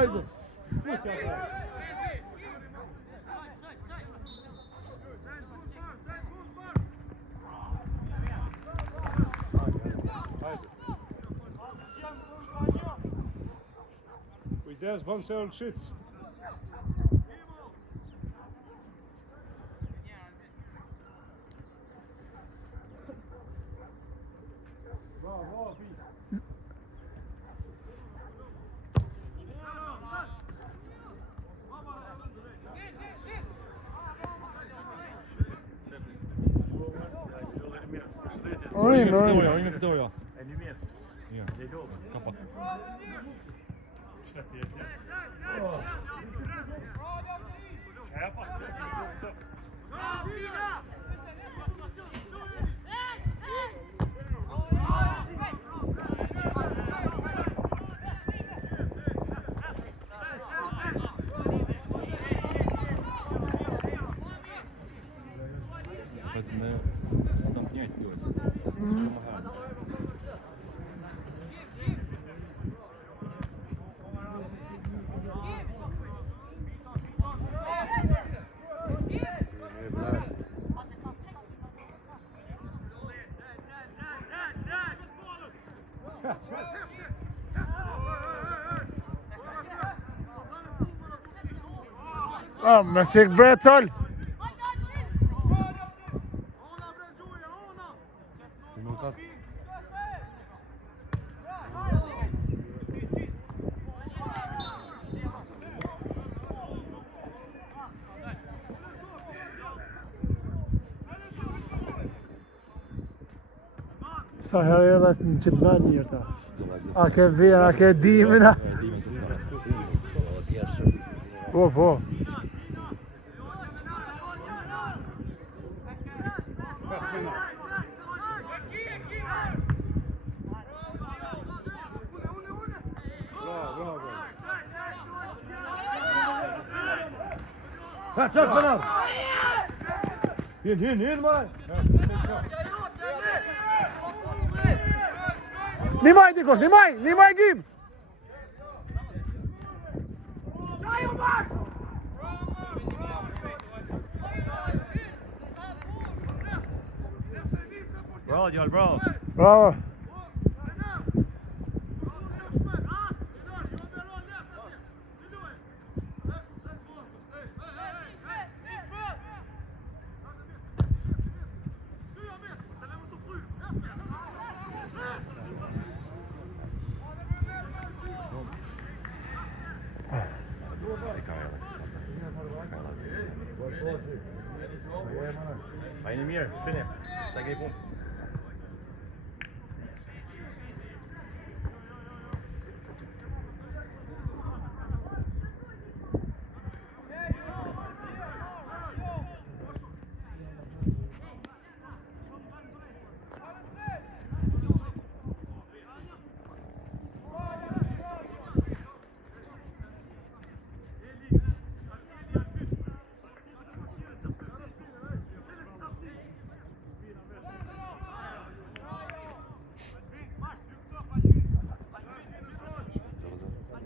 Hajde. Kujdes, bën se ulçic. Bravo, fi. Oyun gidiyor ya. Elimir. Ya. Kapat. مسك بريتل Sa herë edhe në qëtë vend njërë ta. A ke vjen, a ke dimina. Po. Kaç bana. Hin bana. Nimaj dikosh, nimaj gjim. Bravo, Gjall, bravo. Bravo. Elimir, skynd deg. Seg i punkt.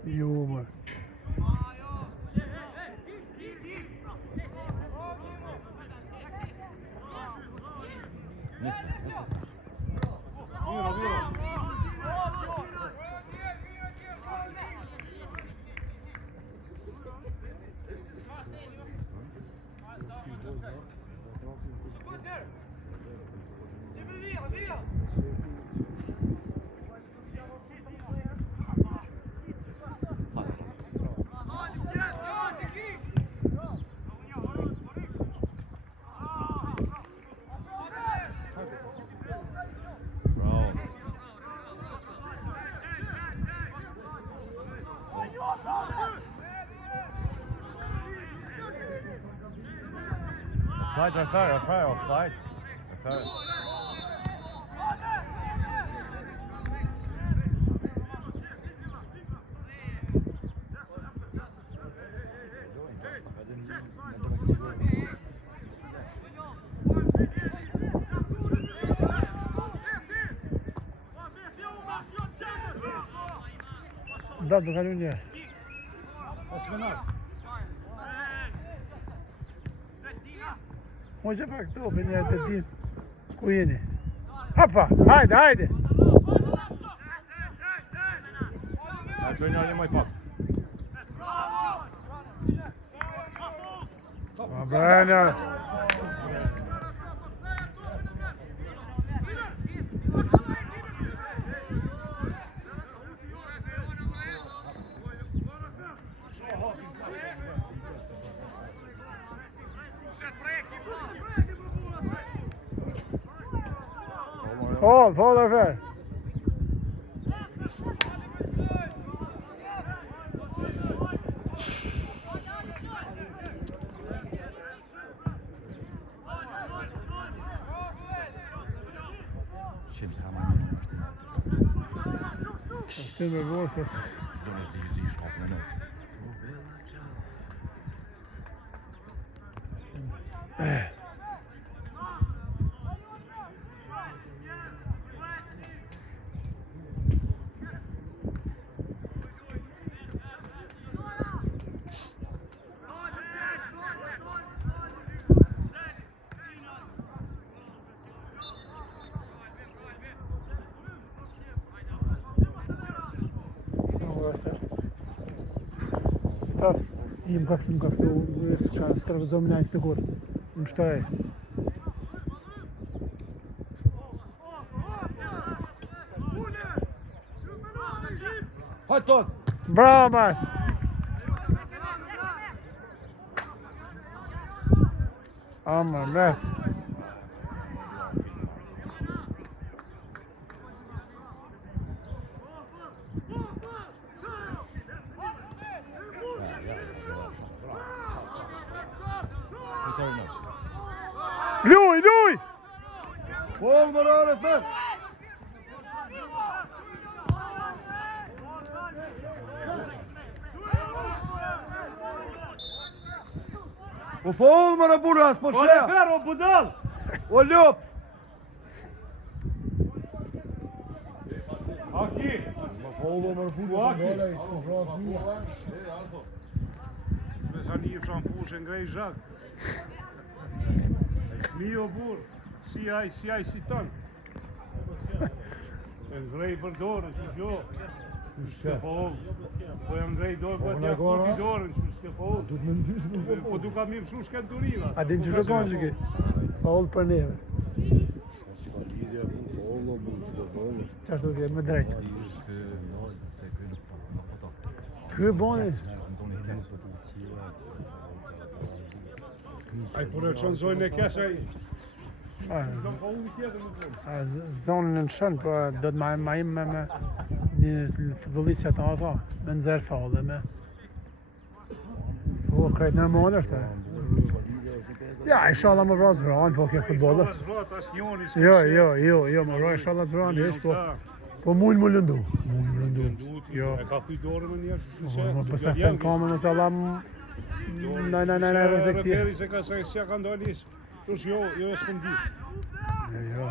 Humor. Offside. Да, догалю не. s'menar. Mo që pa këto, për një të tim. Ku jeni? Hapa, hajde, hajde. Ja, Svenja, nemoj pak. Bravo. Fall over. Şimdi hemen Tym włosy. Dones die schoppen en Im ka këtu, s'ka stërvëzëm njajnë të kur. Në shtaj. Hajde tot! Bravo, Mas! Ama, met. Luj, luj! Olmadı öğretmen. Ufa olmadı burası boşa. Oliver, o budal! Olюб. Aqui! Ufa olmadı burası. Sa një shampushë ngrej zhak. Mi o burr, si aj si ton. E ngrej për dorën, që gjo. Shke po ullë. Po jam ngrej dorë, po t'ja kuti dorën, që shke po ullë. Po du ka mirë shu shken të riva. A din që shokon që ki? Fall për neve. Qashtu ke, me drejt. Ky boni. Aj kur e qënzojnë e kesh aj. Zonën në shën, po do të ma im me një futbolist që ata, me nëzërë falle, me... Po, krejt normal është, ja, inshallah më vras vranë, po ke futbolë. Jo, më vras inshallah të vranë, po mujnë më lëndu. Jo. E ka kuj dorë më njerë, që Po se thënë kamë në inshallah në rëzik tje. Se ka s'ja ka ndalis, tush jo s'kom ditë. Jo,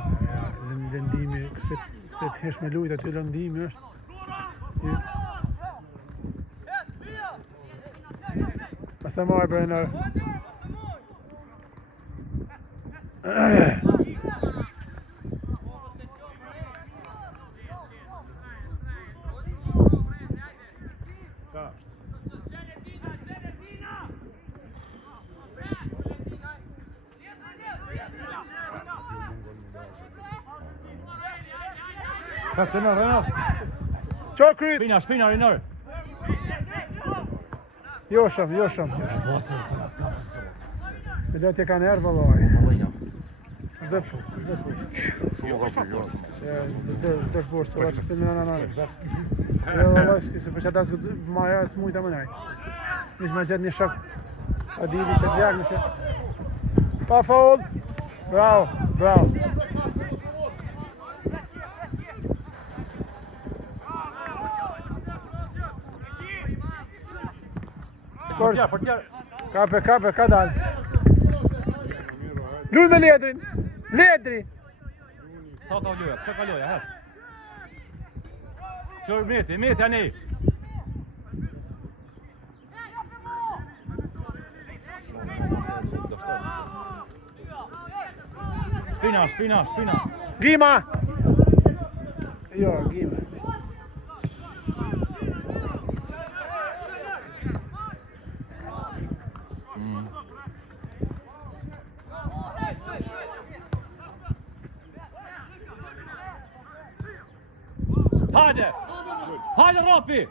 lëndimi, se t'hesh me lujt aty lëndimi është. Pasa marrë për e nërë. Qa kryt? Spina, Reynor! Joshëm. Me do t'je ka nërë, vëlloj. Dërpur. Dërpur, së vërë që të në. Jo, vëlloj, se për që ata s'ku ma herë të mujta më najtë. Nish me gjithë një shok. A didi që t'jak nëse. Pa faul. Bravo. Portier! Kape, ka dalë. Luj me Ledrin. Ledri. Ta loja, hec. Qërë meti, ani. Spina. Gima! Jo, Gima. Hajde Ropi!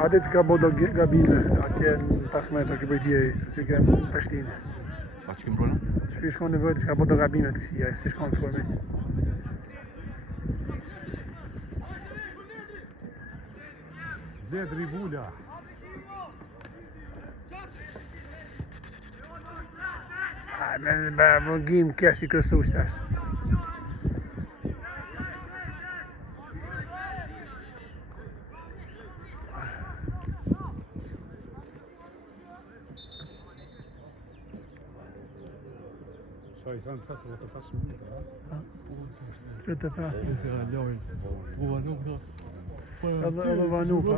Hajde të ka bodo gabime, atje në 5 metra që bëjtje, si kemë në Prishtinë. Pa që kemë problema? Që shkon në vëjtë ka bodo gabime të kësia, si shkon të formës. Zed Ribula. Më gjim kesh i kërësu shtash. Sa i kanë 35 minuta, ha? 35. Edhe Edhe vanu, pa.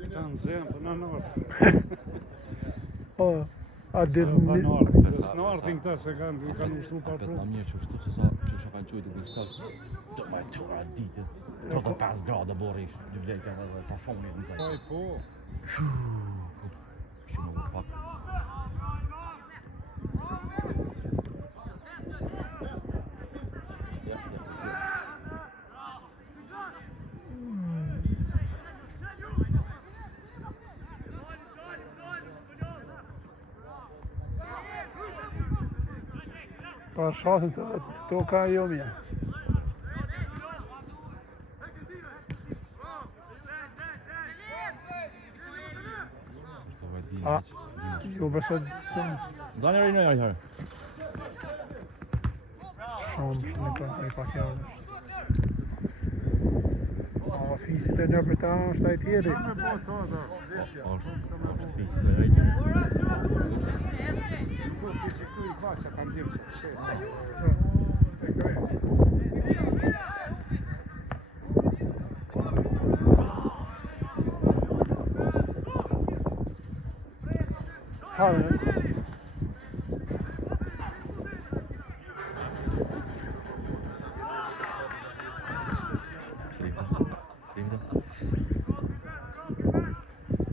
Këta në zemë, për në nërë. Po, a dhe Në ardhin këta se kanë ushtru par pro. Mirë që shtu se sa që shë kanë qojtë të sot. Do me të ora ditës. 35 grada bori dy vlejka dhe parfumit në zajtë. Kaj po. Shumë më pak. Pa shansën se to ka jo mja. A, jo besoj shumë. Zani rinë një herë. Shumë një pak javë. A, fisit e në për ta është taj tjeri. Me po to, da. Është fisit e rejtë. Po, ti që këtu i pasha kam dirë që të shetë. Hale.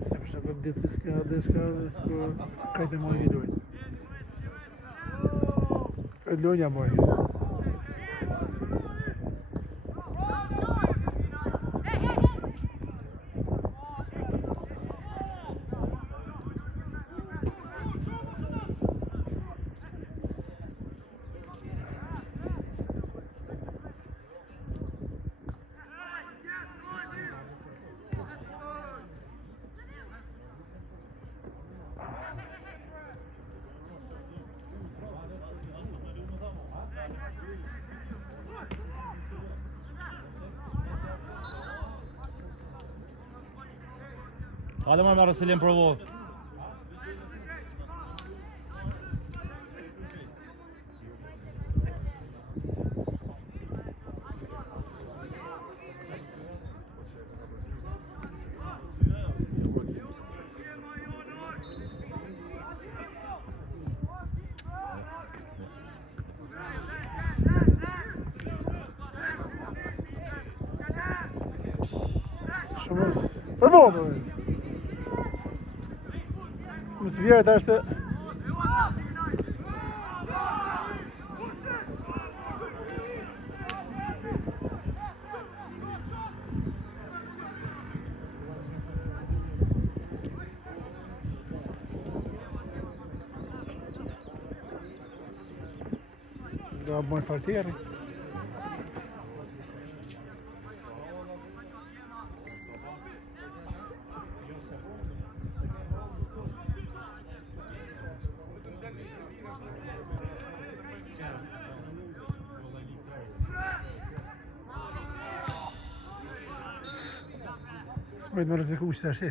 Se përshë të ditë se s'ka kajtë e mojë i dojnë. E dojnja mojë. Hajde më marrë Selim provo. Shumë përvo, Mësë vjerët është do bojnë fartjeri. S'mojtë më rëziku që të ashtë,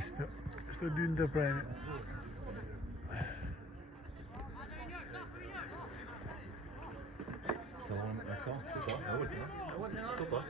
është të dy në të prejme. Super.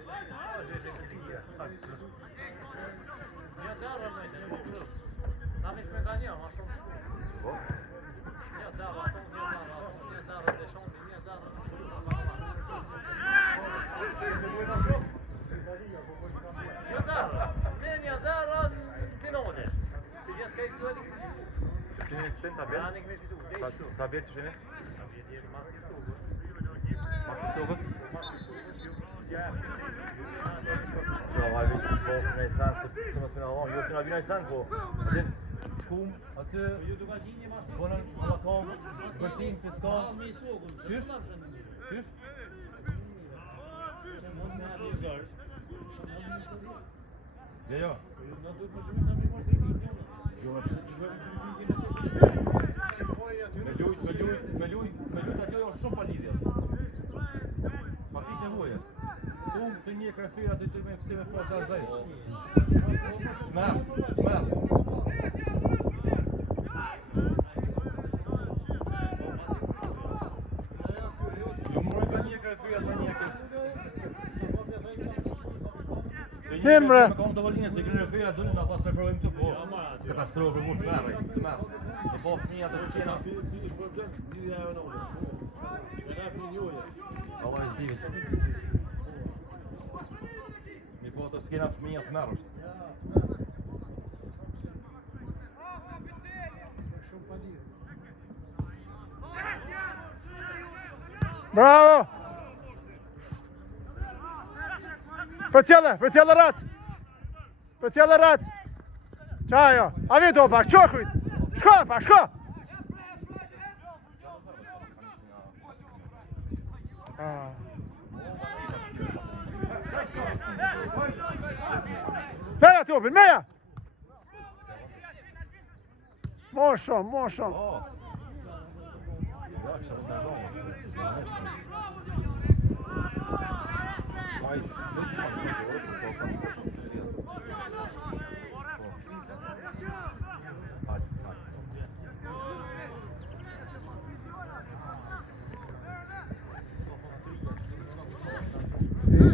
Tablet düşünün. Ja, maar we zijn volgens mij staan ze toen we naar Holland. Jullie zijn naar staan voor. Din kom atë vonën alla kom zbërtim fiskal. Qysh? Qysh? Ja, ja. Me lujt atë jo shumë pa lidhje. Pa pikë huaja. Unë të një krafira të me pse me faqja zej. Merë. Jo mërë ka një krafira të një këtë. Hemre! Me kom të valinë se kërë krafira dënë nga ta se provojmë të po. Katastrofë për mund të merë. Të po fëmija të s'qena. Allah is divit. Mi po të s'kena fëmija të merë është. Bravo! Për cjellë rac! Qajo! A vito pak, qo kujt! Shko! Meja topin, meja! Mo shumë.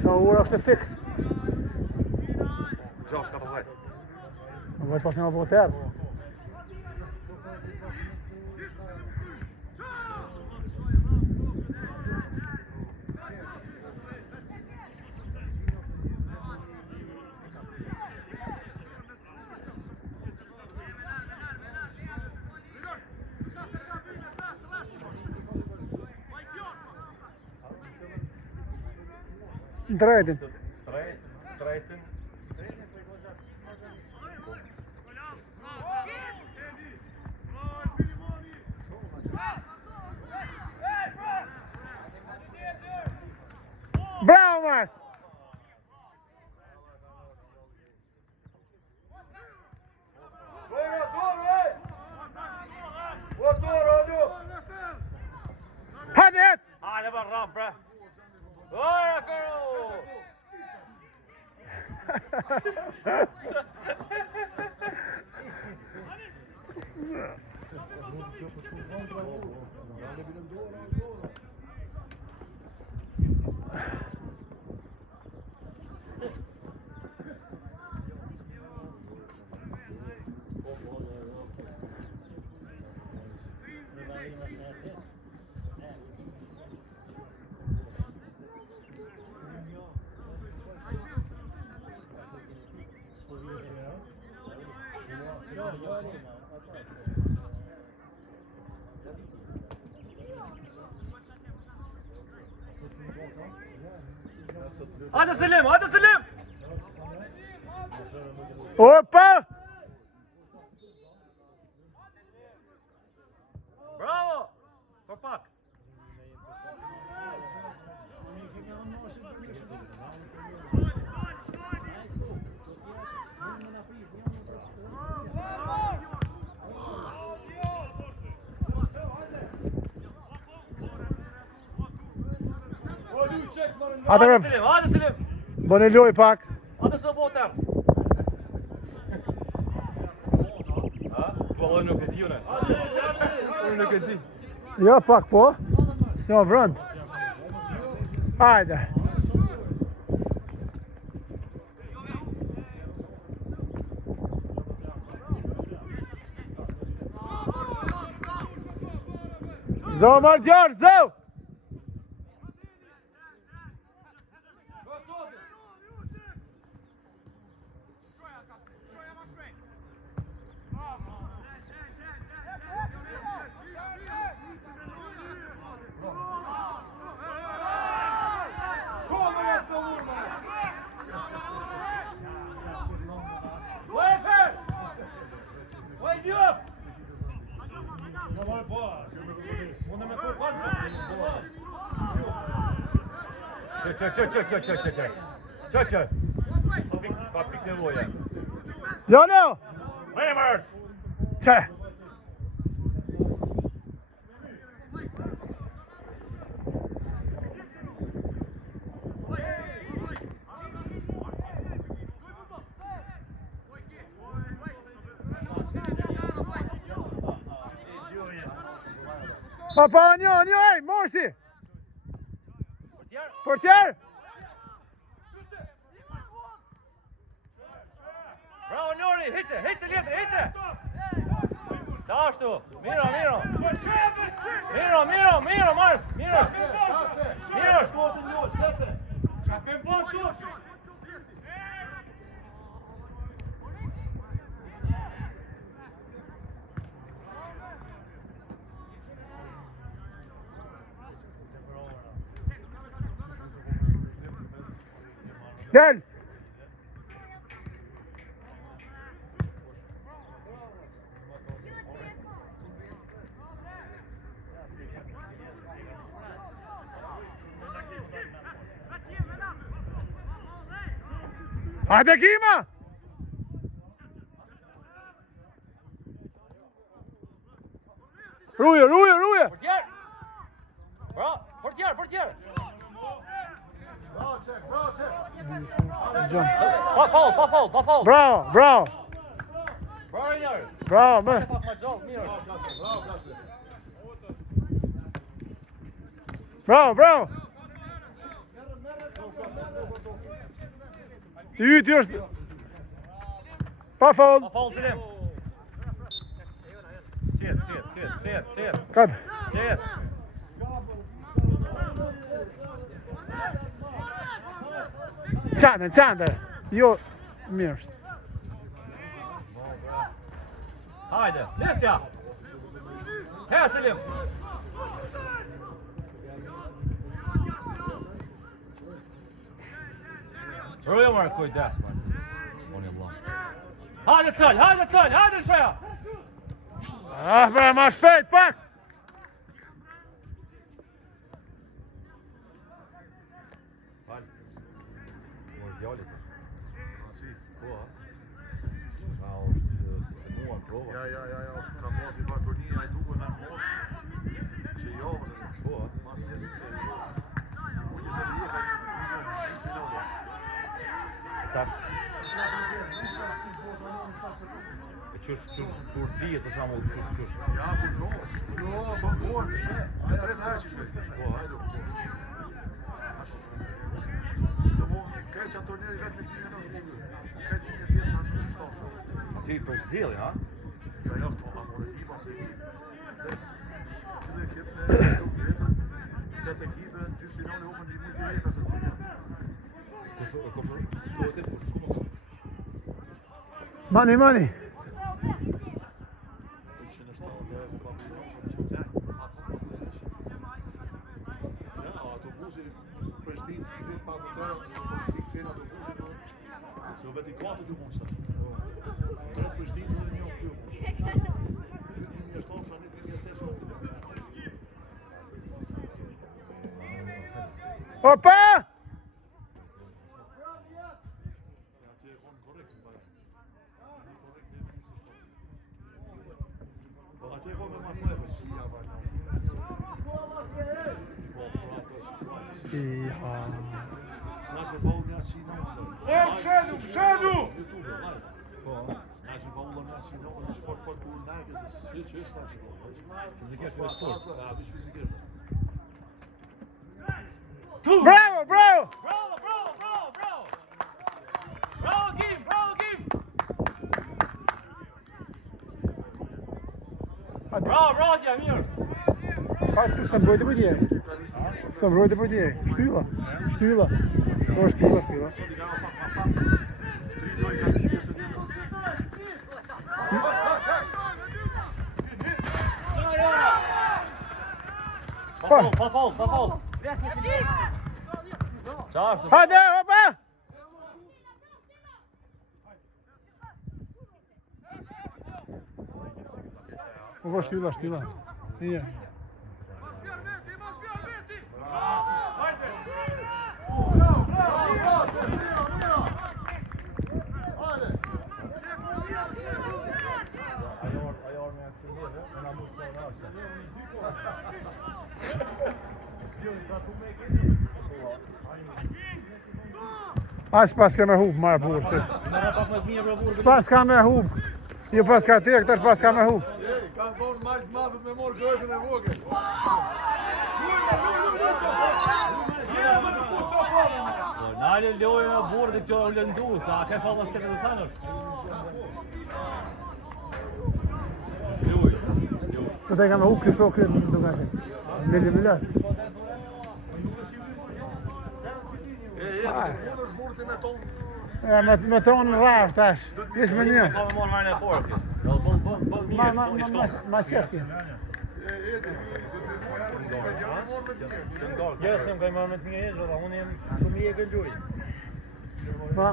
Sa ora është e fix. Gjosh, ka të vajt. Në vajt pas një më voter. Në drejtin. Drejtin. Bravo, Mars! Hadi! Hajde bërë ramë, bre! Ora, Fero! Hadi Selim, hadi Selim! Opa! Bravo! Topak! Hadi Selim, hadi Selim! Bëni loj pak. Hadi Sobotar! Ha? Unë nuk e di unë. Unë nuk e di. Jo pak po. Se më vrënd. Hajde. Zo Margjar, zo! Çek. Bak pikne bu ya. Jano! Whatever. Çe! Papa, një, ej, morsi! Portier! Bravo Nori, hiqe letër. Qa ashtu? Miro. Miro, Mars. Miro. Gel! Hadi Kima! Ruja! Portier. Bravo, portier. Pa fall. Bravo! Bravo Nori. Bravo, me! Pak ma gjallë, Miro. Bravo! Të yti është... Pa faul! Pa fall Selim. Qet. Kad? Qet. Qante! Jo, mirë është. Hajde, Lesja. He Selim. Rojo marrë kujdes, Unë e blan. Hajde shreja. Bre, ma shpejt, pak! Fal. Mos djalit. Po. Ma është sistemuar prova. Ja, është ka pasi Bartonia I duke në mod. Që jo, Po. mas nesë të unë se të jeka Tak. Qysh kur dhije për shembull qysh. Ja, për zonë. Jo, bëngor. A tretë herë që shkoj. Po, hajde. Do mo keq ato njerëz vetë me kinë në rrugë. Keq një pjesë anë shtosh. Ti për zilli, ha? Ja, jo, to amore I pasi. Çdo ekip në rrugë. Këtë ekipe gjysmëron e ofën një mund të jetë asaj. Koshë. Mani! Opa! Wszedł! Bravo! Bravo, Kim! Bravo, Dja, mirë! Pa, tu së mbrojtë për tje. Së mbrojtë për tje. Shtylla. Shtylla. Po shtylla. Pa fall. Hajde, hopa! Po shtylla. Nije. As pas ka me hub marë burë. Pas ka me hub. Jo pas ka tek, tash pas ka me hub. Kanë thonë majtë madhët me morë gëshën e vogël. Nalë lojën e burë dhe kjo u lëndu, sa ke falla s'ke të sanër. Të te ka me hub këso këtë duke të. Millar. Punës burti me tonë. Me tonë rraf tash. Ish me një. Ka me morë marrën e forë kjo. Ma qefti. Jo, se më kaj marrë me të një heqë, unë jem shumë i e gëlluj. Pa.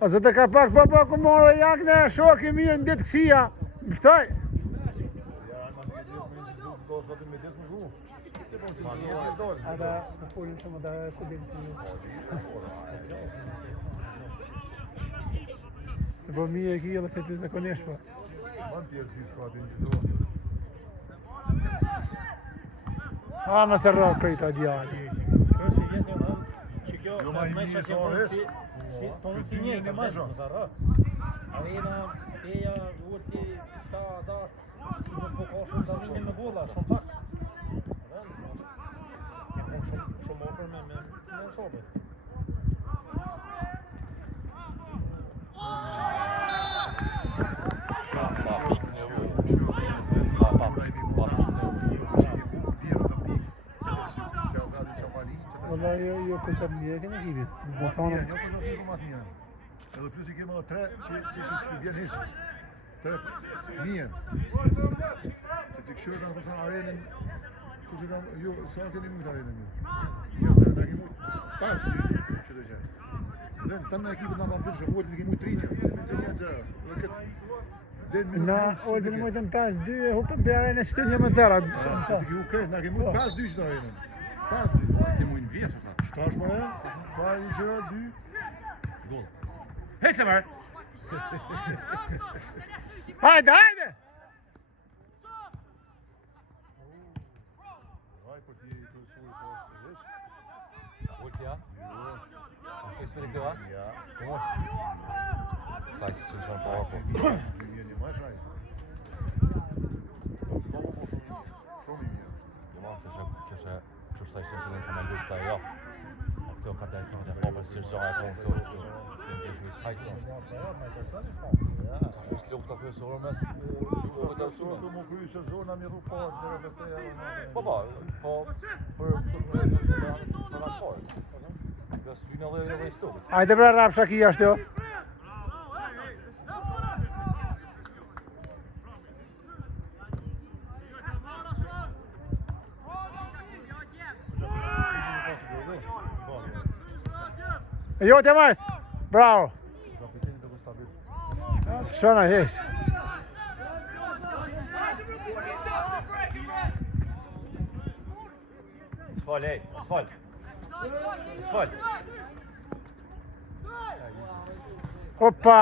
A se të ka pak ku morë dhe jakne shoki mirë në ditë kësia. Më shtaj. Ata të folin shumë da kubin të një. Se po mi e kia dhe se të zakonisht po. A më se rrët krejta djali. Jo ma i mirë sa orës. Ti një në më shumë. Arena, teja, urti, ta, nuk po ka shumë të rinjë me bolla, shumë pak. Shumë ofër me shobe. Valla jo këqat një e kene kibit. Jo këqat një matë një. Edhe plus i kema 3 që vjen hishë. 3 mirë. Se të këshurë kanë përshën arenën. Kështë kam, jo, sa keni mujtë arenën një. Jo, se në kemi mujtë 5 që të gjë. Dhe në tëmë në ekipët në mampirë që vojtë në kemi mujtë 3 një. Në që një gjë. Dhe këtë... Na, ojtë në mujtën 5-2 e hupën për arenën që të një më zera. Që të ki ukej, në kemi mujtë 5-2 që të arenën. 5-2. Ti mujnë vjesh asa. Shtash më e? Pa i qëra 2. Gol. Hej se mërë! Hajde! Vaj, për ti i të suri sa është të vesh. Ulti, ja? Jo. A se eksperi kjo, a? Ja. Como? Sa i si qënë pa orko. Një ma shaj. Shumë i mirë. Doma, kështë që shtaj që të në të me lukë të jo. Kjo ka të e këmë të popër si rëgjohë e konë këto. Kjo në gjithë hajtë në Ja. është lukë të kryesore mes lukët e Sura të më kryu që zona mi rrugë parë dhe të Po, për raporë. Kjo së vynë edhe i stokët. Hajde bre rap shakia është jo. Jo të mars. Bravo. Shona hesh. Sfal, ej, sfal. Sfal. Opa.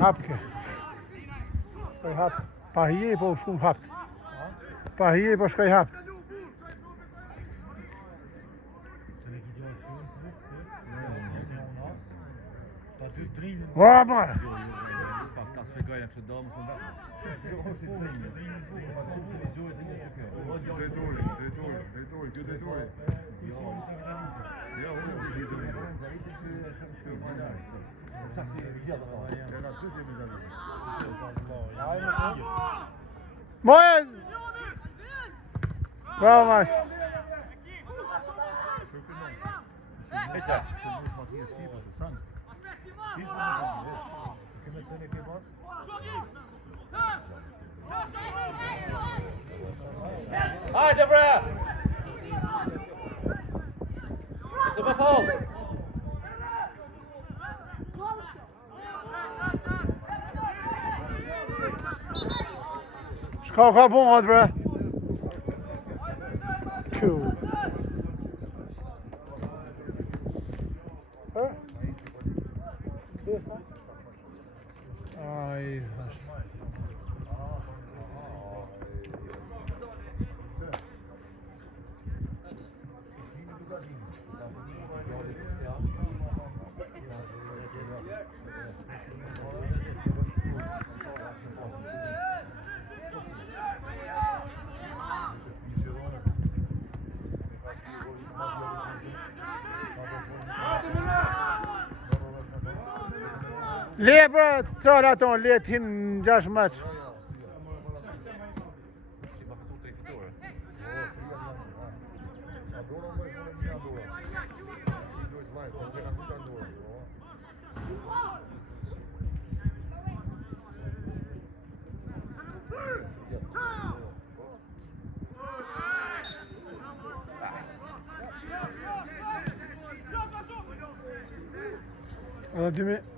Hapke. Shkoj hap. Pa hije po shumë hap. Pa hije po shkoj hap. dy drilin. Va, marë. Pak ta sfigojnë kështu do më thënë. Drejtori, kjo drejtori. Ja, unë Moje! Bravo, Max. Heqa. Hajde bre! Nëse më falë! Shka ka bon atë, bre. Kju. Aj, thash. Le, bre, çfarë ato, le t'hin 6 maç.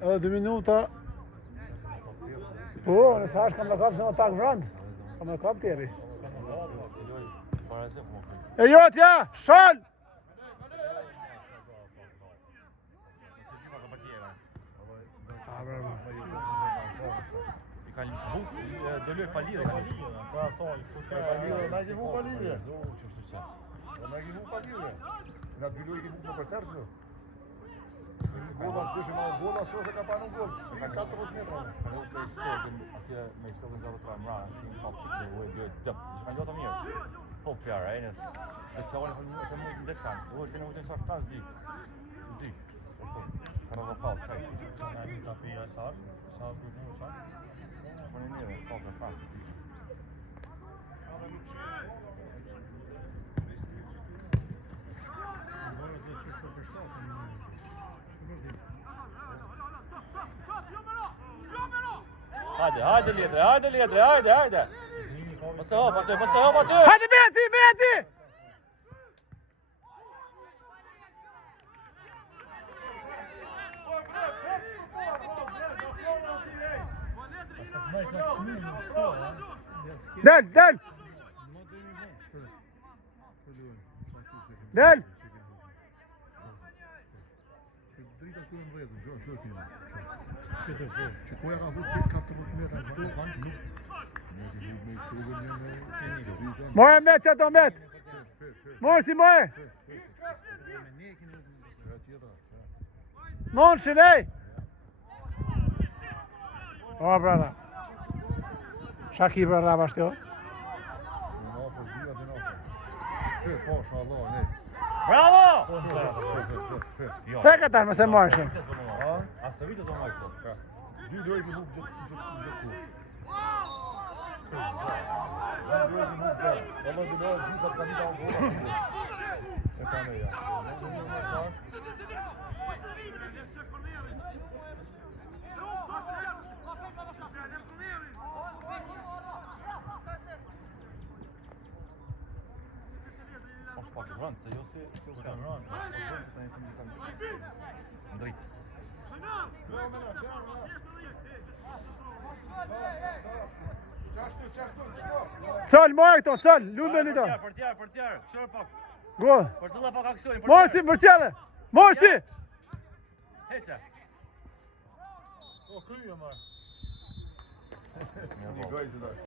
Edhe 2 minuta. Po, në thash kam në kap se më pak vrand. Kam në kap tjeri. E jotja, shon! Do lërë palire, ka lirë. Pra saj, na që vu palire. Na që vu palire. Na dy lojë që vu për tërë. Gola s'dëshë ma gola s'o se ka pa në gol. Ka 40 metra. Ka u play store, atje me stokën zero tra mra, në pop të u dy dëp. Ka jota mirë. Po fjalë, ai nëse të çon të më të desan. U të në uzën sa pas di. Di. Ka rrova fal, ka. Na i ta pia sa ku më sa. Po në mirë, po ka pas. Hajde Letre, hajde! Mos e hop aty! Hajde, Beti! Del! Del! Drita këtu në vëzën, që kemi. Që koja ka hut 40 metra në shtu, nuk. Moje met që ato met! Moje si moje! Non shinej! O, brada. Shaki brada bashkë. Bravo! Peka tash më se marshëm. Asë vitë do marrë. Dy lojë që nuk gjithë. Pak rëndë, se jo si u kanë rëndë. Ndrit. Çal moje këto, çal, lume lita. Për tjerë, këshorë pak. Go. Për cëlla pak aksionin, për Morsi, përcjellë. Morsi. Heqa. O, kryje, marë. Një gajtë da.